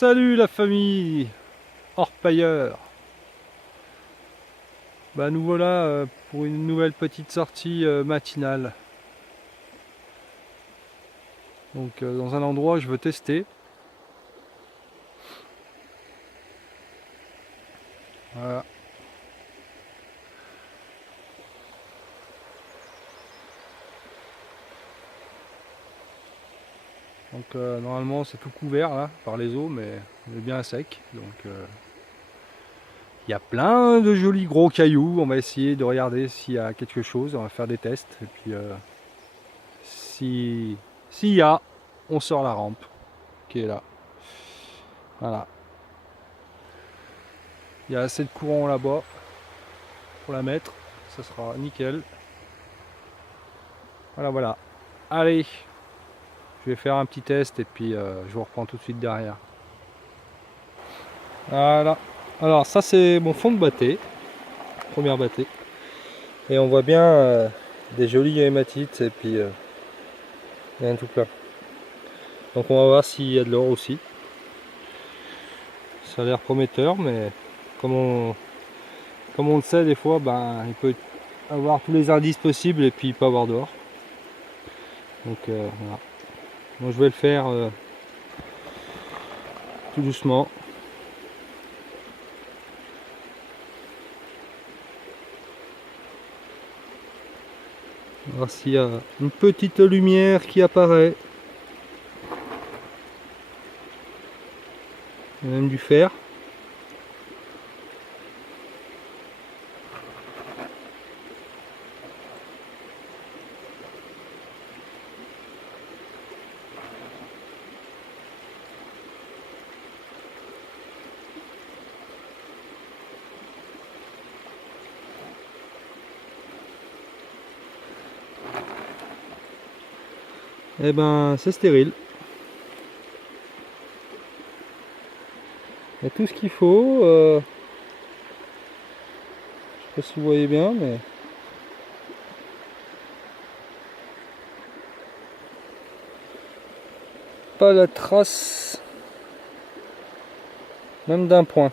Salut la famille orpailleurs. Nous voilà pour une nouvelle petite sortie matinale. Donc dans un endroit je veux tester. Voilà. Donc normalement c'est tout couvert là par les eaux, mais il est bien à sec. Donc il y a plein de jolis gros cailloux. On va essayer de regarder s'il y a quelque chose. On va faire des tests. Et puis s'il y a, on sort la rampe qui est là. Voilà. Il y a assez de courant là-bas pour la mettre. Ça sera nickel. Voilà, voilà. Allez, je vais faire un petit test et puis je vous reprends tout de suite derrière. Voilà. Alors ça c'est mon fond de battée, première battée. Et on voit bien des jolies hématites et puis il y a un tout plein. Donc on va voir s'il y a de l'or aussi. Ça a l'air prometteur, mais comme on le sait des fois, il peut avoir tous les indices possibles et puis pas avoir d'or. Donc voilà. Moi je vais le faire tout doucement. Voir s'il y a une petite lumière qui apparaît. Il y a même du fer. Et c'est stérile. Il y a tout ce qu'il faut. Je sais pas si vous voyez bien, mais pas la trace même d'un point.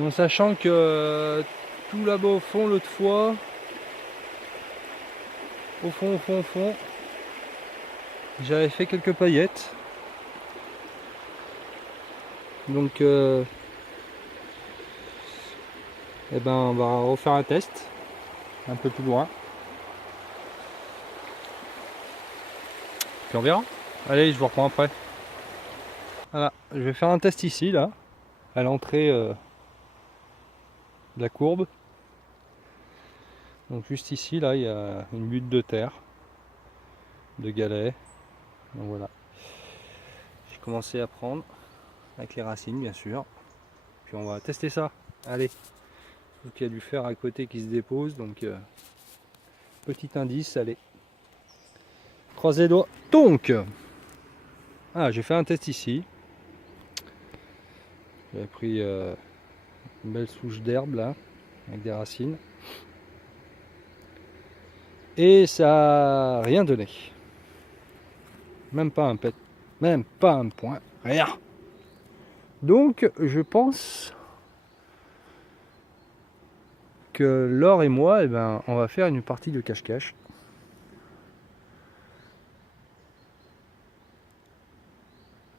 En sachant que tout là-bas au fond, l'autre fois, au fond, j'avais fait quelques paillettes. Donc on va refaire un test un peu plus loin. Puis on verra. Allez, je vous reprends après. Voilà, je vais faire un test ici, là, à l'entrée de la courbe. Donc juste ici, là, il y a une butte de terre, de galets. Donc voilà. J'ai commencé à prendre avec les racines, bien sûr. Puis on va tester ça. Allez. Donc il y a du fer à côté qui se dépose, donc petit indice, allez. Croisez les doigts. Donc, j'ai fait un test ici. J'avais pris une belle souche d'herbe là, avec des racines. Et ça a rien donné. Même pas un pet, même pas un point, rien. Donc je pense que Laure et moi, on va faire une partie de cache-cache.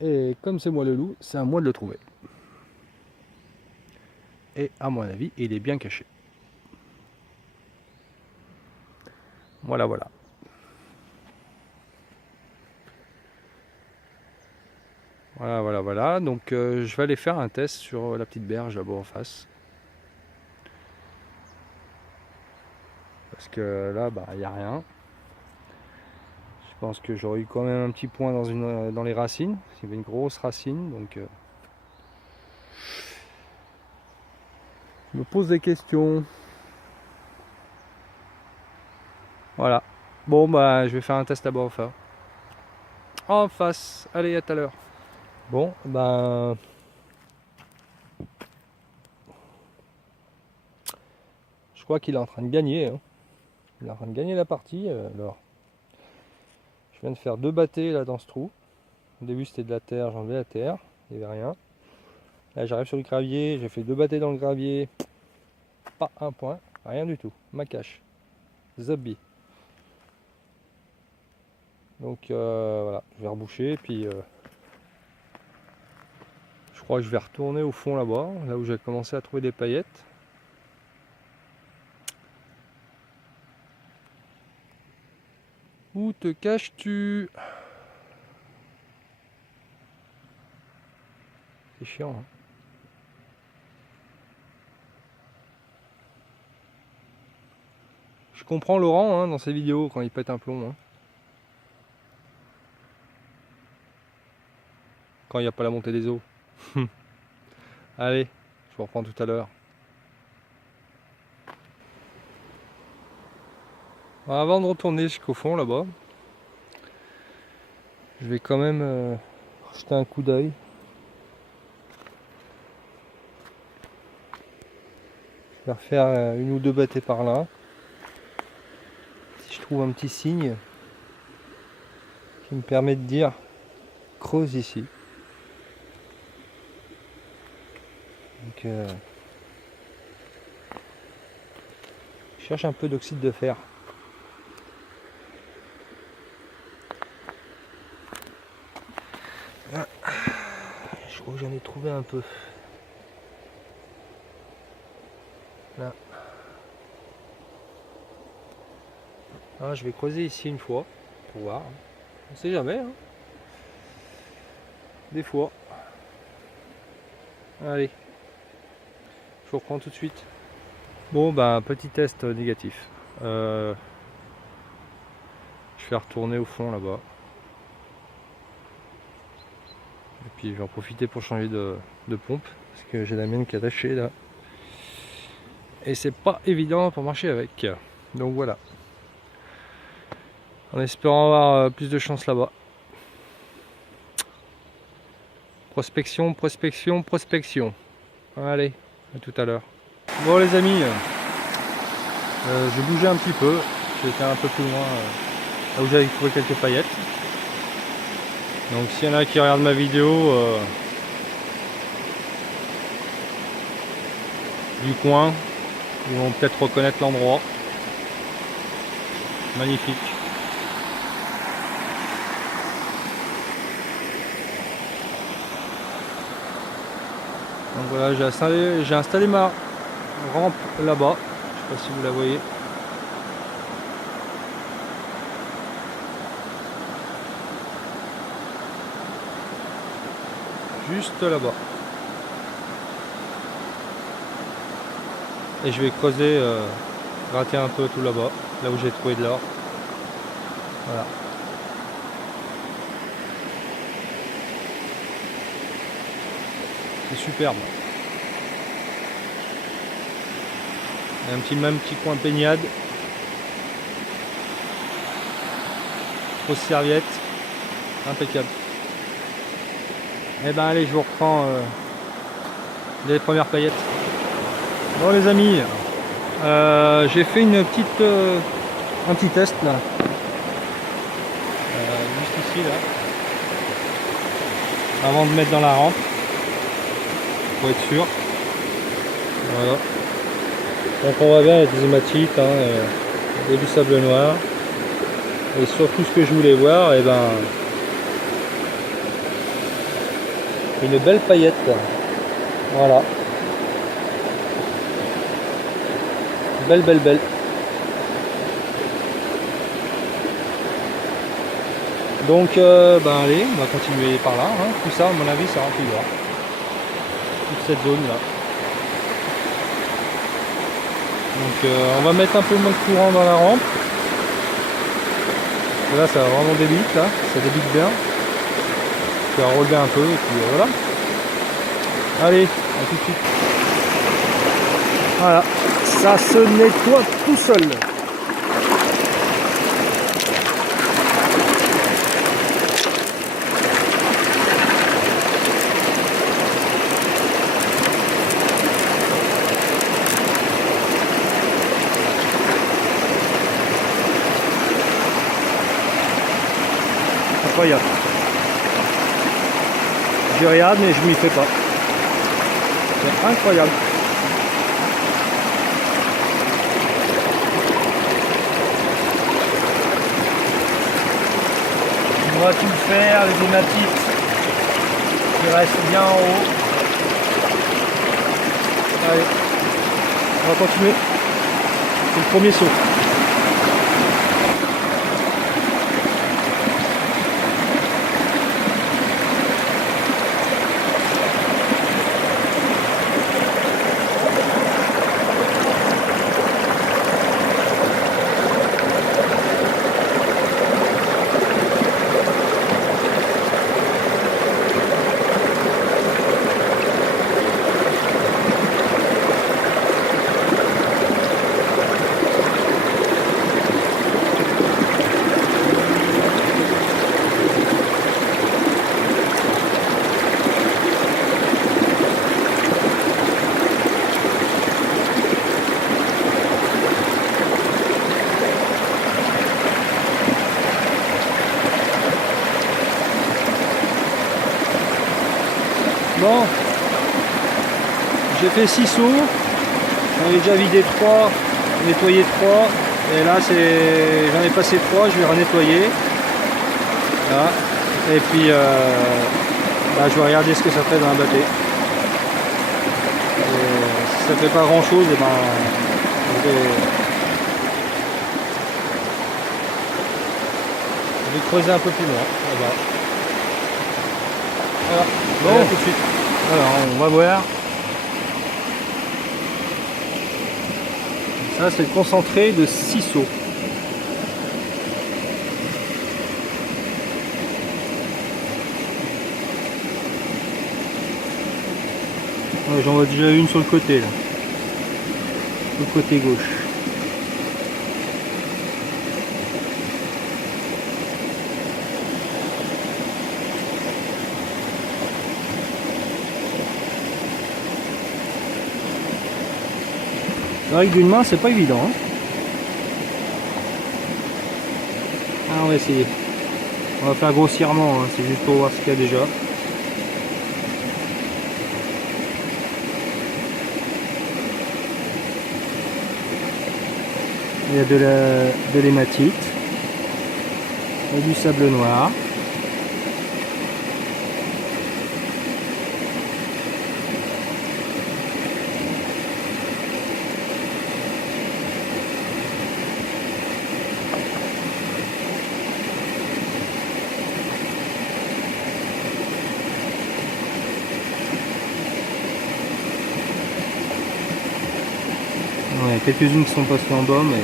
Et comme c'est moi le loup, c'est à moi de le trouver. Et à mon avis, il est bien caché. Voilà, voilà. Voilà, voilà, voilà. Donc je vais aller faire un test sur la petite berge là-bas en face. Parce que là, il n'y a rien. Je pense que j'aurais eu quand même un petit point dans les racines. Il y avait une grosse racine, donc je me pose des questions. Voilà. Bon, je vais faire un test là-bas enfin. En face. Allez, à tout à l'heure. Bon, je crois qu'il est en train de gagner. Hein. Il est en train de gagner la partie. Alors, je viens de faire 2 bâtés là dans ce trou. Au début c'était de la terre, j'ai enlevé la terre, il n'y avait rien. Là j'arrive sur le gravier, j'ai fait 2 bâtés dans le gravier, pas un point, rien du tout, ma cache, Zabi. Donc voilà, je vais reboucher, puis je crois que je vais retourner au fond là-bas, là où j'ai commencé à trouver des paillettes. Où te caches-tu? C'est chiant, hein. Je comprends Laurent hein, dans ses vidéos quand il pète un plomb. Hein. Quand il n'y a pas la montée des eaux. Allez, je vous reprends tout à l'heure. Avant de retourner jusqu'au fond là-bas, je vais quand même jeter un coup d'œil. Je vais refaire 1 ou 2 bâtés par là. Si je trouve un petit signe qui me permet de dire creuse ici. Donc, je cherche un peu d'oxyde de fer. Ah, je crois que j'en ai trouvé un peu. Là. Ah, je vais creuser ici une fois pour voir. On sait jamais. Hein. Des fois. Allez. Je vous reprends tout de suite. Bon, ben, petit test négatif. Je vais retourner au fond là-bas. Et puis je vais en profiter pour changer de pompe. Parce que j'ai la mienne qui est attachée là. Et c'est pas évident pour marcher avec. Donc voilà. En espérant avoir plus de chance là-bas. Prospection, prospection, prospection. Allez, à tout à l'heure. Bon les amis, j'ai bougé un petit peu. J'étais un peu plus loin, là où j'avais trouvé quelques paillettes. Donc s'il y en a qui regardent ma vidéo du coin, ils vont peut-être reconnaître l'endroit. Magnifique. Donc voilà, j'ai installé ma rampe là-bas. Je sais pas si vous la voyez. Juste là-bas. Et je vais creuser, gratter un peu tout là-bas, là où j'ai trouvé de l'or. Voilà. C'est superbe. Et même petit coin baignade. Grosse serviette. Impeccable. Et ben allez, je vous reprends les premières paillettes. Bon les amis, j'ai fait un petit test là. Juste ici là. Avant de mettre dans la rampe. Pour être sûr. Voilà. Donc on voit bien, il y a des hématites, hein, et du sable noir. Et surtout ce que je voulais voir, et ben une belle paillette. Voilà. Belle, belle, belle. Donc ben allez, on va continuer par là. Hein. Tout ça, à mon avis, ça remplit là. Toute cette zone là. Donc on va mettre un peu moins de courant dans la rampe. Et là ça va vraiment débite là, ça débite bien. Je vais relever un peu et puis voilà. Allez, à tout de suite. Voilà, ça se nettoie tout seul. incroyable. Je regarde mais je m'y fais pas. C'est incroyable. On va tout faire, les hématites qui restent bien en haut. Allez, on va continuer. C'est le premier saut. Bon, j'ai fait 6 sauts, j'en ai déjà vidé 3, nettoyé 3, et là j'en ai passé 3, je vais renettoyer. Là. Et puis bah, je vais regarder ce que ça fait dans la bâtée. Et si ça fait pas grand chose, et ben je vais creuser un peu plus loin. Là-bas. Voilà. Bon, tout de suite. Alors, on va voir. Ça, c'est le concentré de 6 seaux. Ouais, j'en vois déjà une sur le côté, là. Sur le côté gauche. C'est vrai que d'une main c'est pas évident. Hein. Ah, on va essayer. On va faire grossièrement, hein. C'est juste pour voir ce qu'il y a déjà. Il y a de l'hématite et du sable noir. Il y a quelques-unes qui sont passées en bas, mais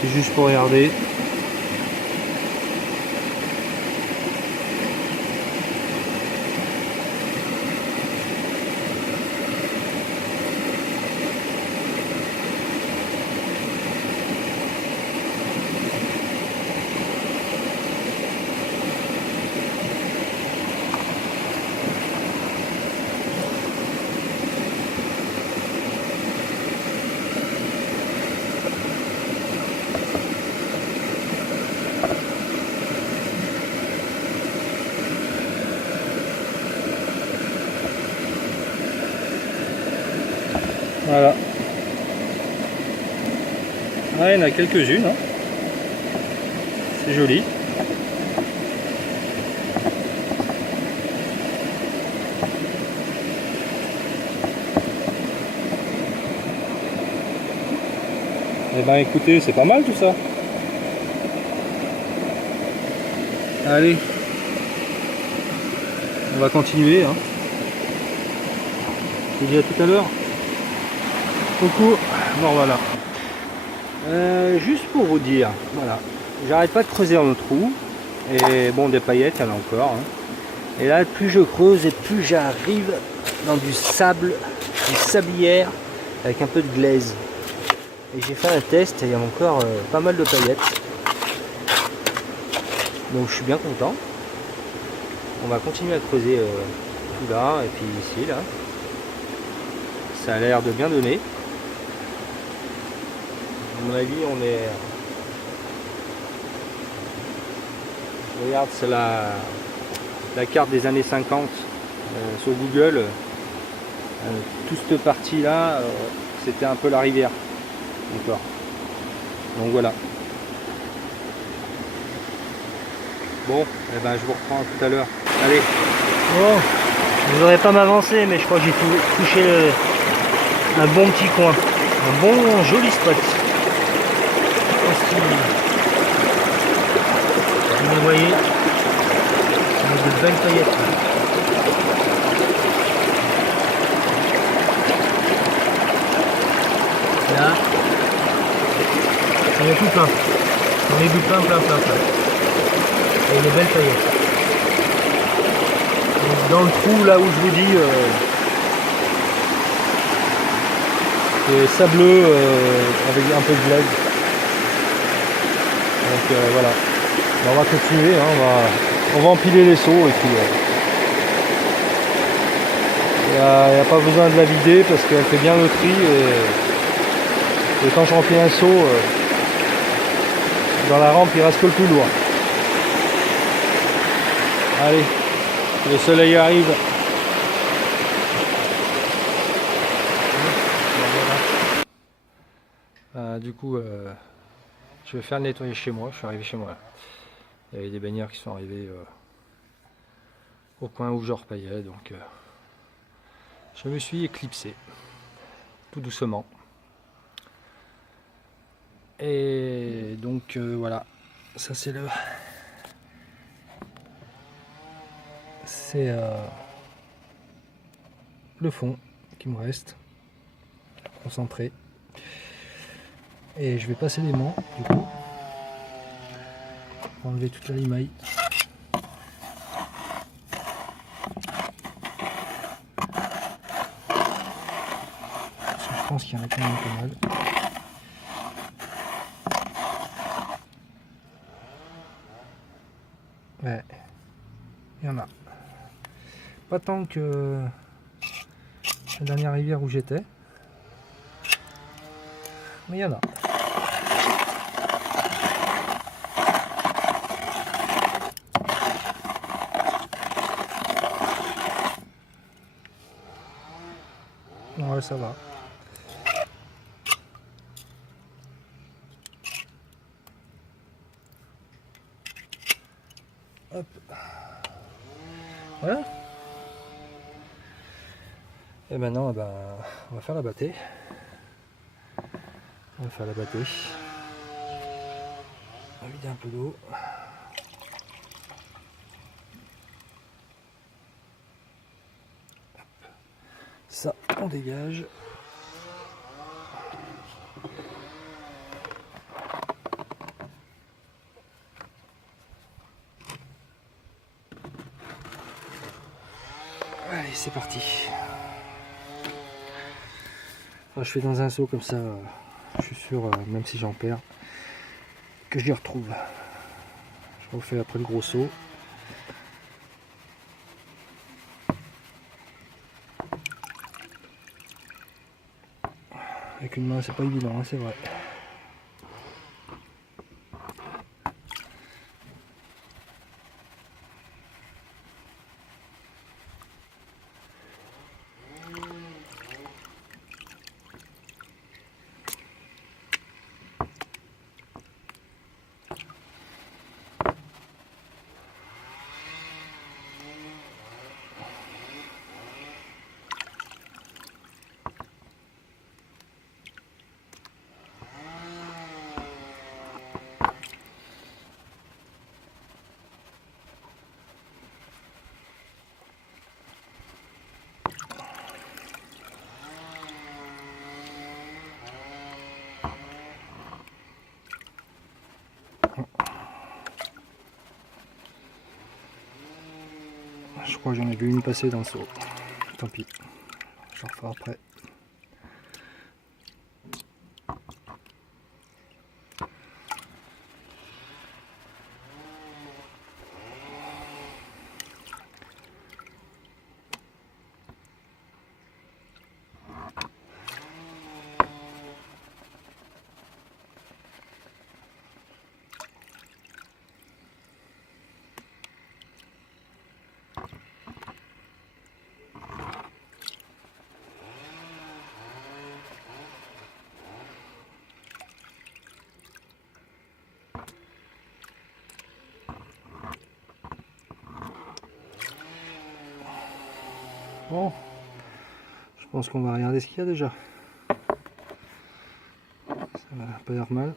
c'est juste pour regarder. Voilà. Ah, il y en a quelques-unes. Hein. C'est joli. Eh ben écoutez, c'est pas mal tout ça. Allez. On va continuer. Hein. Je vous dis à tout à l'heure. Coucou, bon voilà. Juste pour vous dire, voilà, j'arrête pas de creuser dans le trou, et bon, des paillettes, il y en a encore. Hein. Et là, plus je creuse et plus j'arrive dans du sable, du sablière, avec un peu de glaise. Et j'ai fait un test et il y a encore pas mal de paillettes. Donc je suis bien content. On va continuer à creuser tout là, et puis ici, là. Ça a l'air de bien donner. À mon avis, on est Regarde, c'est la carte des années 50 sur Google. Toute cette partie là, c'était un peu la rivière. D'accord. Donc voilà. Bon, eh ben, je vous reprends tout à l'heure. Allez. Bon, je voudrais pas m'avancer, mais je crois que j'ai touché un bon petit coin. Un bon joli spot. Vous voyez, avec de belles paillettes. Là, il y a tout plein. J'en ai vu plein. Et des belles paillettes. Donc, dans le trou là où je vous dis, c'est sableux avec un peu de glaise. Donc voilà. On va continuer, hein, on va empiler les seaux et puis il n'y a pas besoin de la vider parce qu'elle fait bien le tri et quand je remplis un seau dans la rampe il reste que le plus lourd. Allez, le soleil arrive. Du coup je vais faire le nettoyer chez moi, je suis arrivé chez moi là. Il y avait des baigneurs qui sont arrivés au coin où je repaillais, donc je me suis éclipsé tout doucement. Et donc voilà, ça c'est le fond qui me reste concentré. Et je vais passer l'aimant du coup pour enlever toute la limaille. Je pense qu'il y en a quand même pas mal. Ouais, il y en a. Pas tant que la dernière rivière où j'étais, mais il y en a. Ouais, ça va. Hop. Voilà. Et maintenant, on va faire la bâtée. On va faire la bâtée. On va vider un peu d'eau. Ça, on dégage. Allez, c'est parti. Alors, je fais dans un seau comme ça, je suis sûr, même si j'en perds, que je les retrouve. Je refais après le gros seau. Avec une main, c'est pas évident, hein, c'est vrai. Je crois que j'en ai vu une passer dans le seau. Tant pis, je referai après. Bon, je pense qu'on va regarder ce qu'il y a déjà. Ça va pas l'air mal.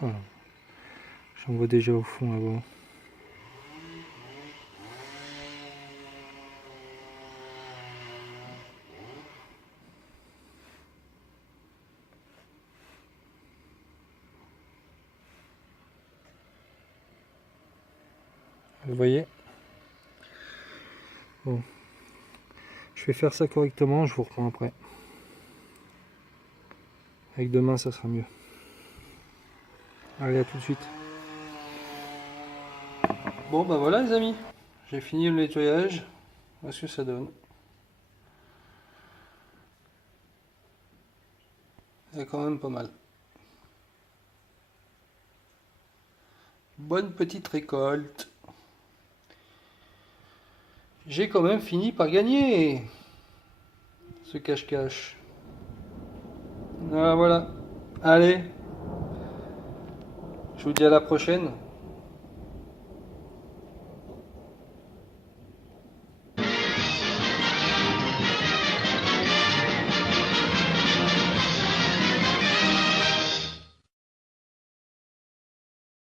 Voilà. J'en vois déjà au fond là-bas. Vous voyez? Bon. Je vais faire ça correctement, je vous reprends après. Avec deux mains, ça sera mieux. Allez, à tout de suite. Bon, bah voilà les amis. J'ai fini le nettoyage. Voilà ce que ça donne. C'est quand même pas mal. Bonne petite récolte. J'ai quand même fini par gagner ce cache-cache. Ah, voilà. Allez. Je vous dis à la prochaine.